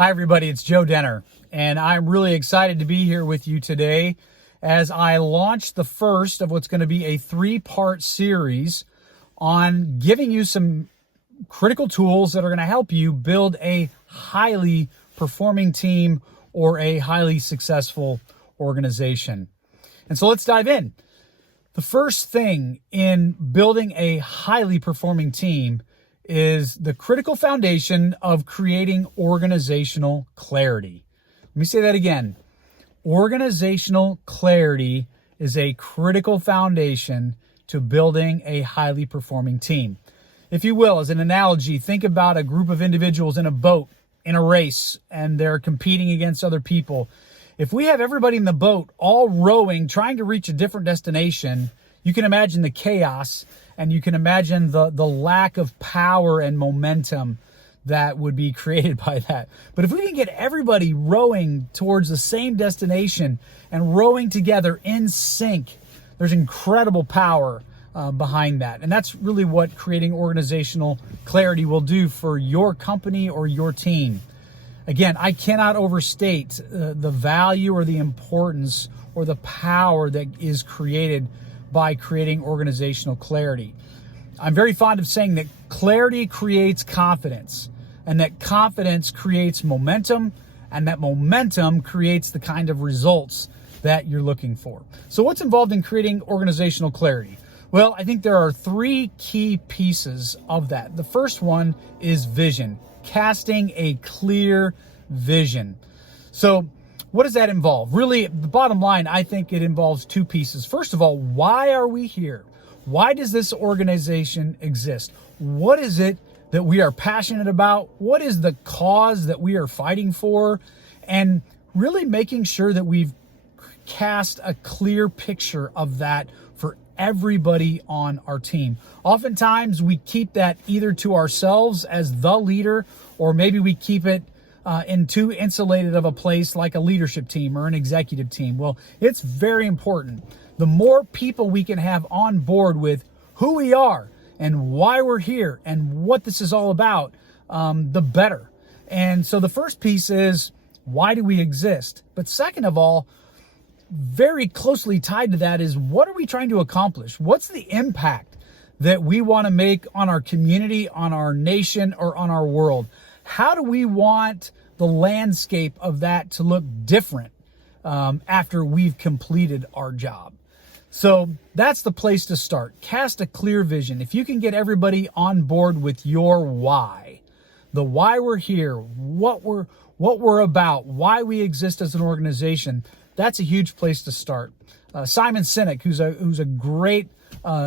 Hi, everybody. It's Joe Denner, and I'm really excited to be here with you today as I launch the first of what's going to be a 3-part series on giving you some critical tools that are going to help you build a highly performing team or a highly successful organization. And so let's dive in. The first thing in building a highly performing team is the critical foundation of creating organizational clarity. Let me say that again. Organizational clarity is a critical foundation to building a highly performing team. If you will, as an analogy, think about a group of individuals in a boat in a race, and they're competing against other people. If we have everybody in the boat all rowing, trying to reach a different destination, you can imagine the chaos, and you can imagine the lack of power and momentum that would be created by that. But if we can get everybody rowing towards the same destination and rowing together in sync, there's incredible power behind that. And that's really what creating organizational clarity will do for your company or your team. Again, I cannot overstate the value or the importance or the power that is created by creating organizational clarity. I'm very fond of saying that clarity creates confidence, and that confidence creates momentum, and that momentum creates the kind of results that you're looking for. So what's involved in creating organizational clarity? Well, I think there are 3 key pieces of that. The first one is vision, casting a clear vision. So what does that involve? Really, the bottom line, I think it involves 2 pieces. First of all, why are we here? Why does this organization exist? What is it that we are passionate about? What is the cause that we are fighting for? And really making sure that we've cast a clear picture of that for everybody on our team. Oftentimes, we keep that either to ourselves as the leader, or maybe we keep it in too insulated of a place like a leadership team or an executive team. Well, it's very important. The more people we can have on board with who we are and why we're here and what this is all about, the better. And so the first piece is, why do we exist? But second of all, very closely tied to that is, what are we trying to accomplish? What's the impact that we want to make on our community, on our nation, or on our world? How do we want the landscape of that to look different after we've completed our job? So that's the place to start. Cast a clear vision. If you can get everybody on board with your why, the why we're here, what we're about, why we exist as an organization, that's a huge place to start. Simon Sinek, who's a great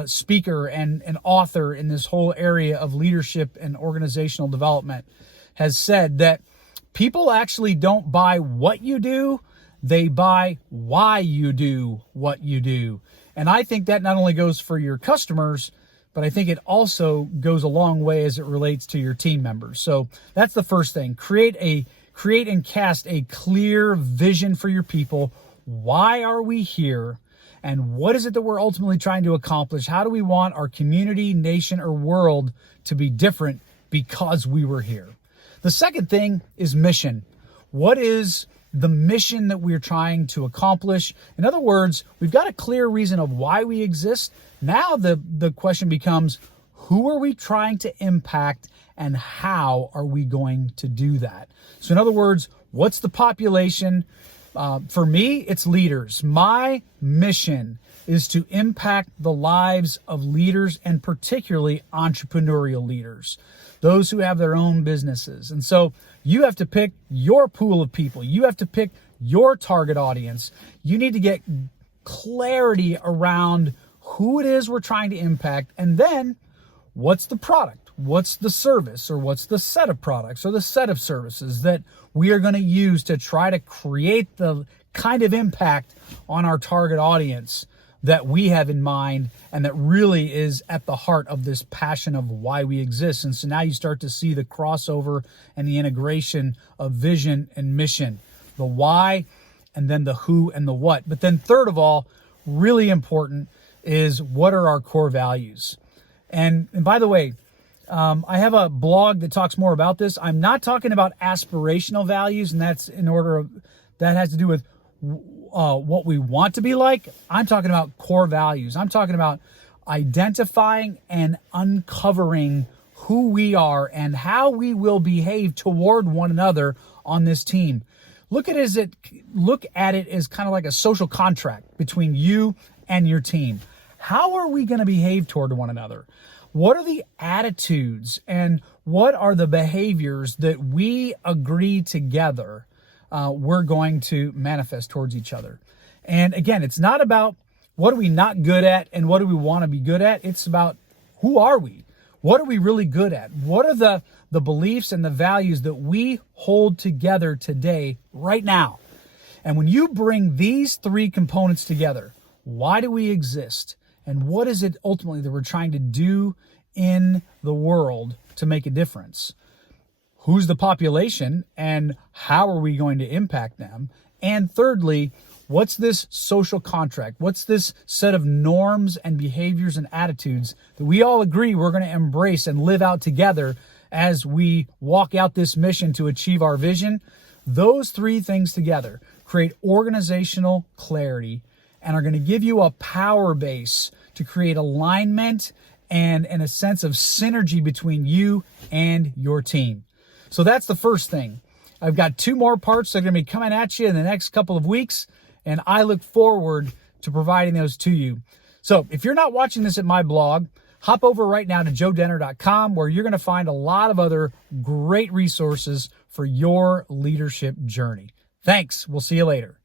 speaker and an author in this whole area of leadership and organizational development, has said that people actually don't buy what you do, they buy why you do what you do. And I think that not only goes for your customers, but I think it also goes a long way as it relates to your team members. So that's the first thing. Create and cast a clear vision for your people. Why are we here? And what is it that we're ultimately trying to accomplish? How do we want our community, nation, or world to be different because we were here? The second thing is mission. What is the mission that we're trying to accomplish? In other words, we've got a clear reason of why we exist. Now the question becomes, who are we trying to impact and how are we going to do that? So in other words, what's the population? For me, it's leaders. My mission is to impact the lives of leaders, and particularly entrepreneurial leaders, those who have their own businesses. And so you have to pick your pool of people. You have to pick your target audience. You need to get clarity around who it is we're trying to impact, and then what's the product? What's the service, or what's the set of products or the set of services that we are going to use to try to create the kind of impact on our target audience that we have in mind, and that really is at the heart of this passion of why we exist. And so now you start to see the crossover and the integration of vision and mission, the why, and then the who and the what. But then third of all, really important, is what are our core values? And by the way, I have a blog that talks more about this. I'm not talking about aspirational values, and that has to do with what we want to be like. I'm talking about core values. I'm talking about identifying and uncovering who we are and how we will behave toward one another on this team. Look at it as kind of like a social contract between you and your team. How are we going to behave toward one another? What are the attitudes and what are the behaviors that we agree together we're going to manifest towards each other? And again, it's not about what are we not good at and what do we want to be good at. It's about who are we? What are we really good at? What are the beliefs and the values that we hold together today, right now? And when you bring these three components together, why do we exist? And what is it ultimately that we're trying to do in the world to make a difference? Who's the population and how are we going to impact them? And thirdly, what's this social contract? What's this set of norms and behaviors and attitudes that we all agree we're going to embrace and live out together as we walk out this mission to achieve our vision? Those three things together create organizational clarity and are going to give you a power base to create alignment and a sense of synergy between you and your team. So that's the first thing. I've got 2 more parts that are going to be coming at you in the next couple of weeks, and I look forward to providing those to you. So if you're not watching this at my blog, hop over right now to joedenner.com, where you're going to find a lot of other great resources for your leadership journey. Thanks. We'll see you later.